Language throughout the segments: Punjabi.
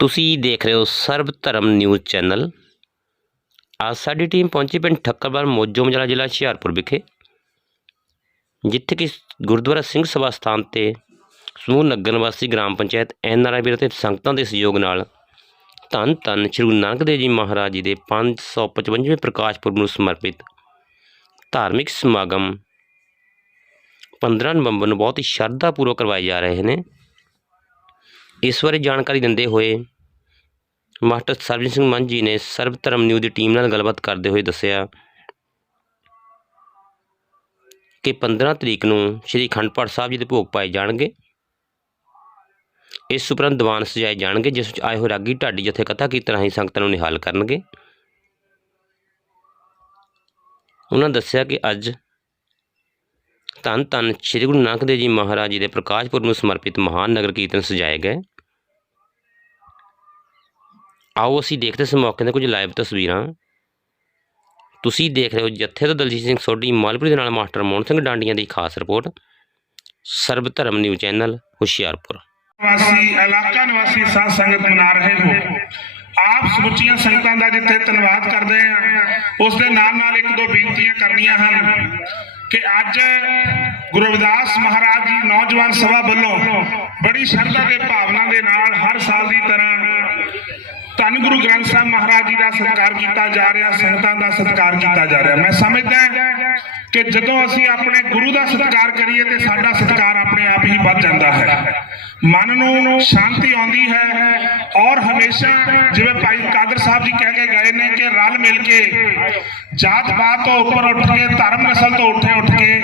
ਤੁਸੀਂ ਦੇਖ ਰਹੇ ਹੋ ਸਰਬ ਧਰਮ ਨਿਊਜ਼ ਚੈਨਲ। ਅੱਜ ਸਾਡੀ ਟੀਮ ਪਹੁੰਚੀ ਪਿੰਡ ਠੱਕਰਵਾਲ, ਮੋਜੋ ਮਜਲਾ ਜ਼ਿਲ੍ਹਾ ਹੁਸ਼ਿਆਰਪੁਰ ਵਿਖੇ, ਜਿੱਥੇ ਕਿ ਗੁਰਦੁਆਰਾ ਸਿੰਘ ਸਭਾ ਸਥਾਨ ਤੇ ਸਮੂਹ ਨਗਰ ਨਿਵਾਸੀ ਗ੍ਰਾਮ ਪੰਚਾਇਤ ਐਨ ਆਰ ਆਈ ਵੀਰ ਅਤੇ ਸੰਗਤਾਂ ਦੇ ਸਹਿਯੋਗ ਨਾਲ ਧੰਨ ਧੰਨ ਸ੍ਰੀ ਗੁਰੂ ਨਾਨਕ ਦੇਵ ਜੀ ਮਹਾਰਾਜ ਜੀ ਦੇ 555ਵੇਂ ਪ੍ਰਕਾਸ਼ ਪੁਰਬ ਨੂੰ ਸਮਰਪਿਤ ਧਾਰਮਿਕ ਸਮਾਗਮ 15 ਨਵੰਬਰ ਨੂੰ ਬਹੁਤ ਹੀ ਸ਼ਰਧਾ ਪੂਰਵਕ ਕਰਵਾਏ ਜਾ ਰਹੇ ਨੇ। ਇਸ ਬਾਰੇ ਜਾਣਕਾਰੀ ਦਿੰਦੇ ਹੋਏ ਮਾਸਟਰ ਸਰਬਜੀਤ ਸਿੰਘ ਮੰਝ ਜੀ ਨੇ ਸਰਬ ਧਰਮ ਨਿਊਜ਼ ਦੀ ਟੀਮ ਨਾਲ ਗੱਲਬਾਤ ਕਰਦੇ ਹੋਏ ਦੱਸਿਆ ਕਿ 15 ਤਰੀਕ ਨੂੰ ਸ੍ਰੀ ਅਖੰਡ ਪਾਠ ਸਾਹਿਬ ਜੀ ਦੇ ਭੋਗ ਪਾਏ ਜਾਣਗੇ। ਇਸ ਉਪਰੰਤ ਦੀਵਾਨ ਸਜਾਏ ਜਾਣਗੇ, ਜਿਸ ਵਿੱਚ ਆਏ ਹੋਏ ਰਾਗੀ ਢਾਡੀ ਜਥੇ ਕਥਾ ਕੀਰਤਨ ਰਾਹੀਂ ਸੰਗਤਾਂ ਨੂੰ ਨਿਹਾਲ ਕਰਨਗੇ। ਉਹਨਾਂ ਦੱਸਿਆ ਕਿ ਅੱਜ ਧੰਨ ਧੰਨ ਸ੍ਰੀ ਗੁਰੂ ਨਾਨਕ ਦੇਵ ਜੀ ਮਹਾਰਾਜ ਜੀ ਦੇ ਪ੍ਰਕਾਸ਼ ਪੁਰਬ ਨੂੰ ਸਮਰਪਿਤ ਮਹਾਨ ਨਗਰ ਕੀਰਤਨ ਸਜਾਏ ਗਏ। ਆਓ ਅਸੀਂ ਦੇਖਦੇ ਇਸ ਮੌਕੇ ਦੇ ਕੁਝ ਲਾਈਵ ਤਸਵੀਰਾਂ। ਤੁਸੀਂ ਦੇਖ ਰਹੇ ਹੋ ਜੱਥੇ ਤੋਂ ਦਲਜੀਤ ਸਿੰਘ ਸੋਢੀ, ਮਾਲਪੁਰੀ ਦੇ ਨਾਲ ਮਾਸਟਰ ਮੋਹਨ ਸਿੰਘ ਡਾਂਡੀਆਂ ਦੀ ਖਾਸ ਰਿਪੋਰਟ। ਸਰਬ ਧਰਮ ਨਿਊਜ਼ ਚੈਨਲ, ਹੁਸ਼ਿਆਰਪੁਰ। ਵਾਸੀ, ਇਲਾਕਾ ਨਿਵਾਸੀ ਸਾਧ ਸੰਗਤ ਮਨਾ ਰਹੇ ਹੋ। ਆਪ ਸਮੁੱਚੀਆਂ ਸੰਗਤਾਂ ਦਾ ਜਿੱਥੇ ਧੰਨਵਾਦ ਕਰਦੇ ਆ ਉਸ ਦੇ ਨਾਲ ਨਾਲ ਇੱਕ ਦੋ ਬੇਨਤੀਆਂ ਕਰਨੀਆਂ ਹਨ। ਕਿ ਅੱਜ ਗੁਰੂ ਰਵਿਦਾਸ ਮਹਾਰਾਜ ਦੀ ਨੌਜਵਾਨ ਸਭਾ ਵੱਲੋਂ ਬੜੀ ਸ਼ਰਧਾ ਤੇ ਭਾਵਨਾ ਦੇ ਨਾਲ ਹਰ ਸਾਲ ਦੀ ਤਰ੍ਹਾਂ ਧੰਨ ਗੁਰੂ ਗ੍ਰੰਥ ਸਾਹਿਬ ਮਹਾਰਾਜ ਜੀ ਦਾ ਸਤਿਕਾਰ ਕੀਤਾ ਜਾ ਰਿਹਾ, ਸੰਗਤਾਂ ਦਾ ਸਤਿਕਾਰ ਕੀਤਾ ਜਾ ਰਿਹਾ। ਮੈਂ ਸਮਝਦਾ ਕਿ ਜਦੋਂ ਅਸੀਂ ਆਪਣੇ ਗੁਰੂ ਦਾ ਸਤਿਕਾਰ ਕਰੀਏ ਤੇ ਸਾਡਾ ਸਤਿਕਾਰ ਆਪਣੇ ਆਪ ਹੀ ਵੱਧ ਜਾਂਦਾ ਹੈ। ਮਨ ਨੂੰ ਸ਼ਾਂਤੀ ਆਉਂਦੀ ਹੈ ਔਰ ਹਮੇਸ਼ਾ ਜਿਵੇਂ ਭਾਈ ਕਾਦਰ ਸਾਹਿਬ ਜੀ ਕਹਿ ਕੇ ਗਏ ਨੇ ਕਿ ਰਲ ਮਿਲ ਕੇ ਜਾਤ ਪਾਤ ਤੋਂ ਉੱਪਰ ਉੱਠ ਕੇ ਧਰਮ ਨਸਲ ਤੋਂ ਉੱਠੇ ਉੱਠ ਕੇ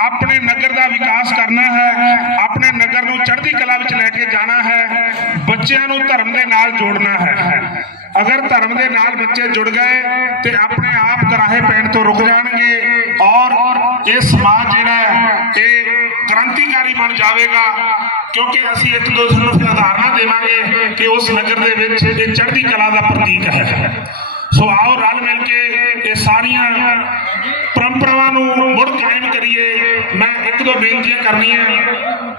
ਆਪਣੇ ਨਗਰ ਦਾ ਵਿਕਾਸ ਕਰਨਾ ਹੈ, ਆਪਣੇ ਨਗਰ ਨੂੰ ਚੜ੍ਹਦੀ ਕਲਾ ਵਿੱਚ ਲੈ ਕੇ ਜਾਣਾ ਹੈ, ਬੱਚਿਆਂ ਨੂੰ ਧਰਮ ਦੇ ਨਾਲ ਜੋੜਨਾ ਹੈ। ਅਗਰ ਧਰਮ ਦੇ ਨਾਲ ਬੱਚੇ ਜੁੜ ਗਏ ਤੇ ਆਪਣੇ ਆਪ ਕਰਾਹੇ ਪੈਣ ਤੋਂ ਰੁਕ ਜਾਣਗੇ ਔਰ ਇਹ ਸਮਾਜ ਜਿਹੜਾ ਹੈ, ਇਹ ਕ੍ਰਾਂਤੀਕਾਰੀ ਬਣ ਜਾਵੇਗਾ, ਕਿਉਂਕਿ ਅਸੀਂ ਇੱਕ ਦੂਸਰੇ ਨੂੰ ਫਿਰ ਉਦਾਹਰਨਾਂ ਦੇਵਾਂਗੇ ਕਿ ਉਸ ਨਗਰ ਦੇ ਵਿੱਚ ਇਹ ਚੜ੍ਹਦੀ ਕਲਾ ਦਾ ਪ੍ਰਤੀਕ ਹੈ। ਸੋ ਆਓ ਰਲ ਮਿਲ ਕੇ ਇਹ ਸਾਰੀਆਂ ਪਰੰਪਰਾਵਾਂ ਨੂੰ ਮੁੜ ਕਾਇਮ ਕਰੀਏ, ਮੈਂ ਇੱਕ ਦੋ ਬੇਨਤੀਆਂ ਕਰਨੀਆਂ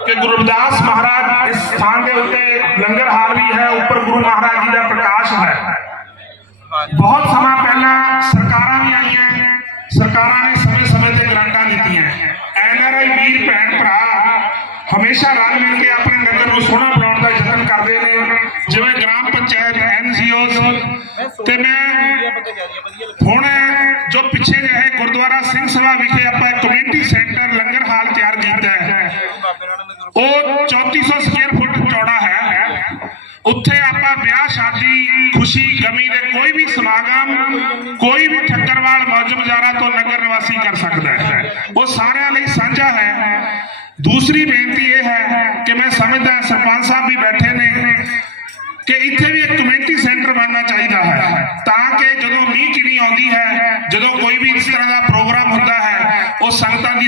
ਕਿ ਗੁਰੂ ਰਵਿਦਾਸ ਮਹਾਰਾਜ ਇਸ ਸਥਾਨ ਦੇ ਉੱਤੇ ਲੰਗਰ ਹਾਲ ਵੀ ਹੈ, ਉੱਪਰ ਗੁਰੂ ਮਹਾਰਾਜ ਜੀ ਦਾ ਪ੍ਰਕਾਸ਼ ਹੈ। ਬਹੁਤ ਸਮਾਂ ਪਹਿਲਾਂ ਸਰਕਾਰਾਂ ਵੀ ਆਈਆਂ, ਸਰਕਾਰਾਂ ਨੇ ਸਮੇਂ-ਸਮੇਂ ਤੇ ਗ੍ਰਾਂਟਾਂ ਦਿੱਤੀਆਂ। ਐਨਆਰਆਈ ਵੀਰ, ਭੈਣ, ਭਰਾ ਹਮੇਸ਼ਾ ਰਲ ਮਿਲ ਕੇ ਆਪਣੇ ਨਗਰ ਨੂੰ ਸੋਹਣਾ ਬਣਾਉਣ ਦਾ ਯਤਨ ਕਰਦੇ ਨੇ। ਜਿਵੇਂ ਗ੍ਰਾਮ ਪੰਚਾਇਤ ਐਨਜੀਓਜ਼ ਤੇ ਮੈਂ ਹੁਣ ਜੋ ਪਿੱਛੇ ਜਿਹੇ ਗੁਰਦੁਆਰਾ ਸਿੰਘ ਸਭਾ ਵਿਖੇ ਆਪਾਂ ਕਮਿਊਨਿਟੀ ਸੈਂਟਰ ਲੰਗਰ ਹਾਲ ਤਿਆਰ ਕੀਤਾ ਹੈ। ਉਹ 3400 ਸਕੁਅਰ ਫੁੱਟ ਚੌੜਾ ਹੈ। ਉੱਥੇ ਆਪਾਂ ਵਿਆਹ, ਸ਼ਾਦੀ, ਖੁਸ਼ੀ, ਗਮੀ ਦੇ ਕੋਈ ਵੀ ਸਮਾਗਮ, ਕੋਈ ਵੀ ਠੱਕਰਵਾਲ ਮੌਜ ਮਜ਼ਾਰਾ ਤੋਂ ਨਗਰ ਨਿਵਾਸੀ ਕਰ ਸਕਦਾ ਹੈ। ਉਹ ਸਾਰਿਆਂ ਲਈ ਸਾਂਝਾ ਹੈ। ਦੂਸਰੀ ਬੇਨਤੀ ਇਹ ਹੈ ਕਿ ਮੈਂ ਸਮਝਦਾ ਸਰਪੰਚ ਸਾਹਿਬ ਵੀ ਬੈਠੇ ਨੇ ਕਿ ਇੱਥੇ ਵੀ ਇੱਕ ਕਮਿਊਨਿਟੀ ਸੈਂਟਰ ਬਣਨਾ ਚਾਹੀਦਾ ਹੈ ਤਾਂ ਕਿ ਜਦੋਂ ਮੀਂਹ ਕਿਣੀ ਆਉਂਦੀ ਹੈ ਜਦੋਂ ਕੋਈ ਵੀ ਇਸ ਤਰ੍ਹਾਂ ਦਾ ਪ੍ਰੋਗਰਾਮ ਹੁੰਦਾ ਹੈ ਉਹ ਸੰਗਤਾਂ ਦੀ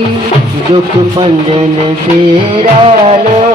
दुख पंजन तेरा नाम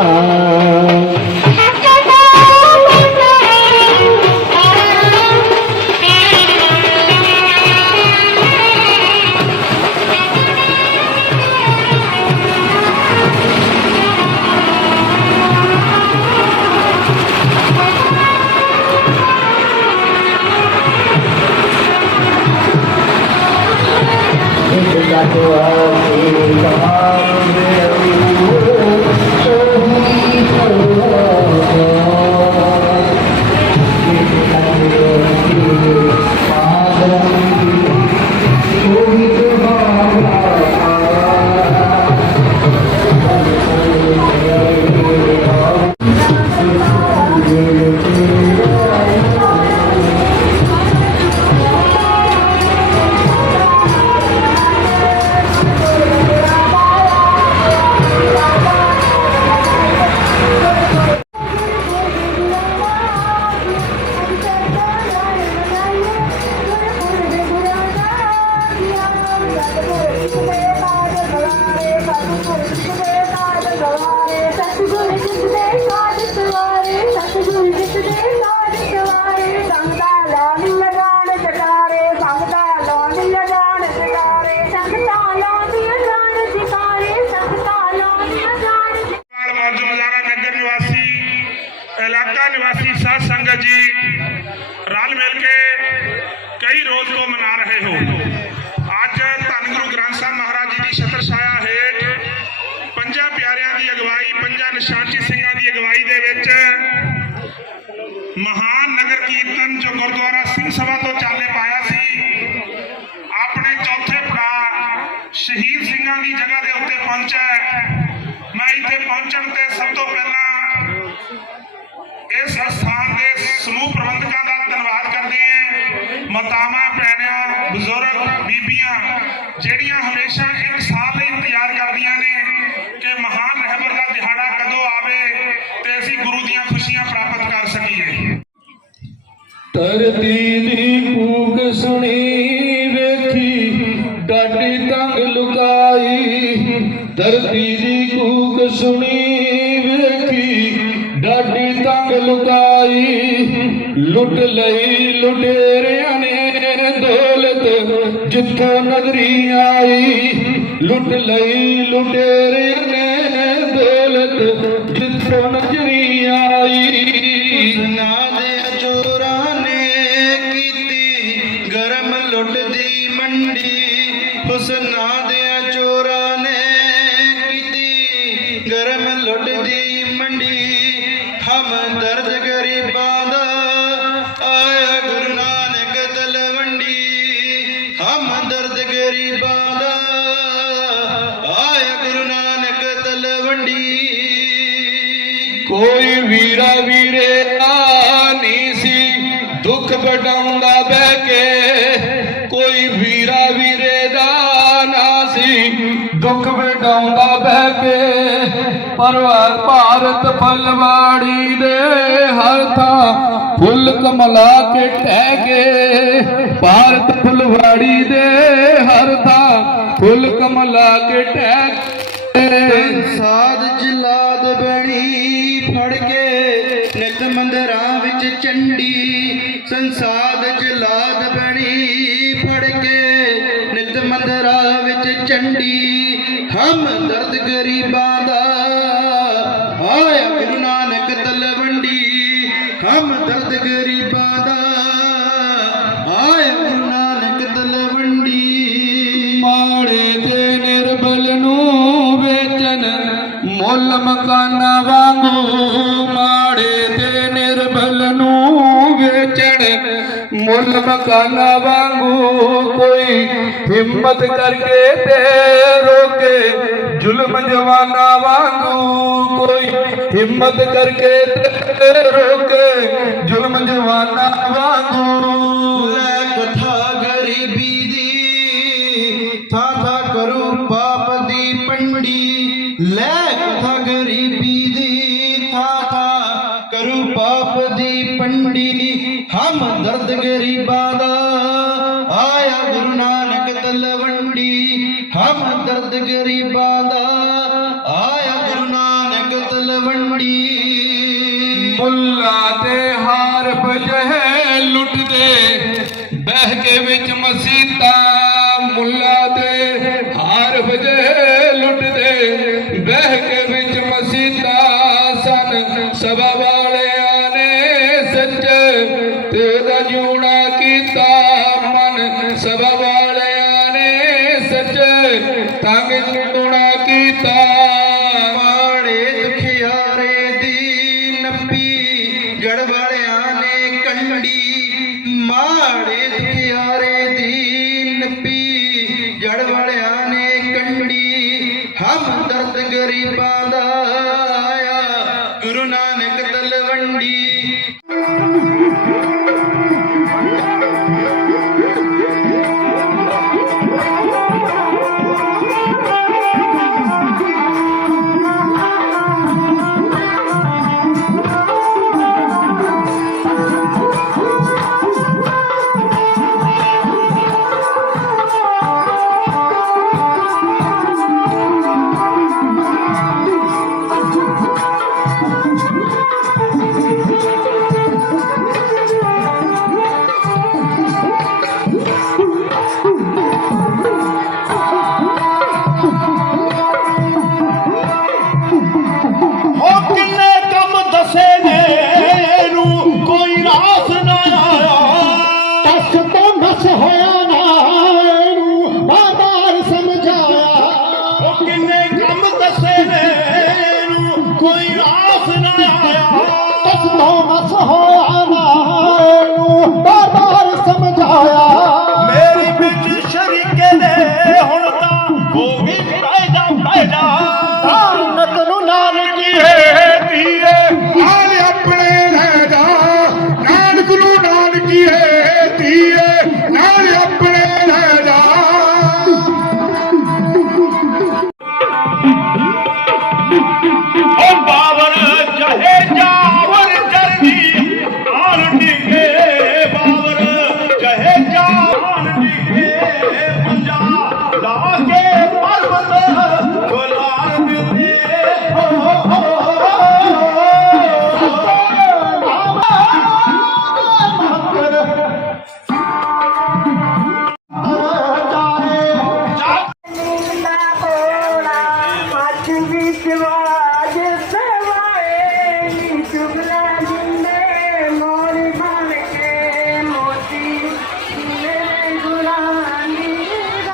ਦੀ ਪਹੁੰਚਿਆ ਮੈਂ ਇੱਥੇ ਪਹੁੰਚਣ ਤੇ ਸਭ ਤੋਂ ਪਹਿਲਾਂ ਇਸ ਸਥਾਨ ਦੇ ਸਮੂਹ ਪ੍ਰਬੰਧਕਾਂ ਦਾ ਧੰਨਵਾਦ ਕਰਦੇ ਹਾਂ। ਮਾਤਾਵਾਂ, ਭੈਣਾਂ, ਬਜ਼ੁਰਗ, ਬੀਬੀਆਂ, ਜਿਹੜੀਆਂ ਹਮੇਸ਼ਾ ਇੱਕ ਸਾਲ ਲਈ ਇੰਤਜ਼ਾਰ ਕਰਦੀਆਂ ਨੇ ਕਿ ਮਹਾਨ ਰਹਿਬਰ ਦਾ ਦਿਹਾੜਾ ਕਦੋਂ ਆਵੇ ਤੇ ਅਸੀਂ ਗੁਰੂ ਦੀਆਂ ਖੁਸ਼ੀਆਂ ਪ੍ਰਾਪਤ ਕਰ ਸਕੀਏ। ਧਰਤੀ ਦੀ ਕੂਕ ਸੁਣੀ ਵੇਖੀ, ਡਾਢੀ ਧਰਤੀ ਦੀ ਕੂਕ ਸੁਣੀ ਵੇਖੀ, ਡਾਢੀ ਤੰਗ ਲੁਕਾਈ। ਲੁੱਟ ਲਈ ਲੁਟੇਰਿਆਂ ਨੇ ਦੌਲਤ ਜਿੱਥੋਂ ਨਜ਼ਰੀ ਆਈ। ਲੁੱਟ ਲਈ ਲੁਟੇਰਿਆਂ ਨੇ ਦੌਲਤ ਜਿੱਥੋਂ ਨਜ਼ਰੀ ਆਈ। ਨਾ ਵਡਾਉਂਦਾ ਬਹਿ ਕੇ ਕੋਈ ਵੀਰਾ ਵੀਰੇ ਦਾ ਨਾ ਸੀ। ਦੁੱਖ ਵਡਾਉਂਦਾ ਬਹਿ ਕੇ ਪਰਵਾਰ ਭਾਰਤ ਫਲਵਾੜੀ ਦੇ ਹਰ ਥਾਂ ਫੁੱਲ ਕਮਲਾ ਕੇ ਟਹਿ ਕੇ ਭਾਰਤ ਫੁਲਵਾੜੀ ਦੇ ਹਰ ਥਾਂ ਫੁੱਲ ਕਮਲਾ ਕੇ ਟਹਿ ਕੇ। ਸਾਧ ਚੰਡੀ ਸੰਸਾਦ ਜਲਾਦ ਬਣੀ, ਫੜ ਕੇ ਨਿਤ ਮੰਦਰਾਂ ਵਿੱਚ ਚੰਡੀ। ਹਮ ਦਰਦ ਗਰੀਬਾਂ ਦਾ ਆਇਆ ਗੁਰੂ ਨਾਨਕ ਤਲਵੰਡੀ ਹਮ ਦਰਦ ਗਰੀਬਾਂ ਦਾ ਆਇਆ ਗੁਰੂ ਨਾਨਕ ਤਲਵੰਡੀ ਮਾੜੇ ਤੇ ਨਿਰਬਲ ਨੂੰ ਵੇਚਣ ਮੁੱਲ ਮਕਾਨਾ ਵਾਂਗੂ ਮੁੱਲ ਮਕਾਨਾ ਵਾਂਗੂ ਕੋਈ ਹਿੰਮਤ ਕਰਕੇ ਤੇ ਰੋਕੇ। ਜ਼ੁਲਮ ਜਵਾਨਾ ਵਾਂਗੂ ਕੋਈ ਹਿੰਮਤ ਕਰਕੇ ਤੇ ਰੋਕੇ। ਜ਼ੁਲਮ ਜਵਾਨਾ ਵਾਂਗੂ ਦਰਦ ਗਰੀਬਾਂ ਦਾ ਆਇਆ ਗੁਰੂ ਨਾਨਕ ਤਲਵੰਡੀ। ਮੁੱਲਾ ਤੇ ਹਾਰ ਬਜਹਿ ਲੁੱਟਦੇ, ਬਹਿ ਕੇ ਵਿੱਚ ਮਸੀਤਾ ਮੁੱਲਾ ਤੇ ਹਾਰ ਬਜਹਿ ਲੁੱਟਦੇ, ਬਹਿ ਕੇ ਵਿੱਚ ਮਸੀਤਾ ਸਨ, ਸਭਾ ਵਾਲਿਆਂ ਨੇ ਸੱਚ ਤੇ ਉਹਦਾ ਜੂਣਾ ਕੀਤਾ। ਤੰਗ ਜੂਣਾ ਕੀਤਾ। ਮਾੜੇ ਦੁਖਿਆਰੇ ਦੀ ਨੱਪੀ। ਜੜ ਵਾਲਿਆਂ ਨੇ ਕੰਡੀ। ਮਾੜੇ ਦੁਖਿਆਰੇ ਦੀ ਨੱਪੀ। ਜੜ ਵਾਲਿਆਂ ਨੇ ਕੰਡੀ। ਹਮ ਦਰਦ ਗਰੀਬਾਂ ਦਾ অসহ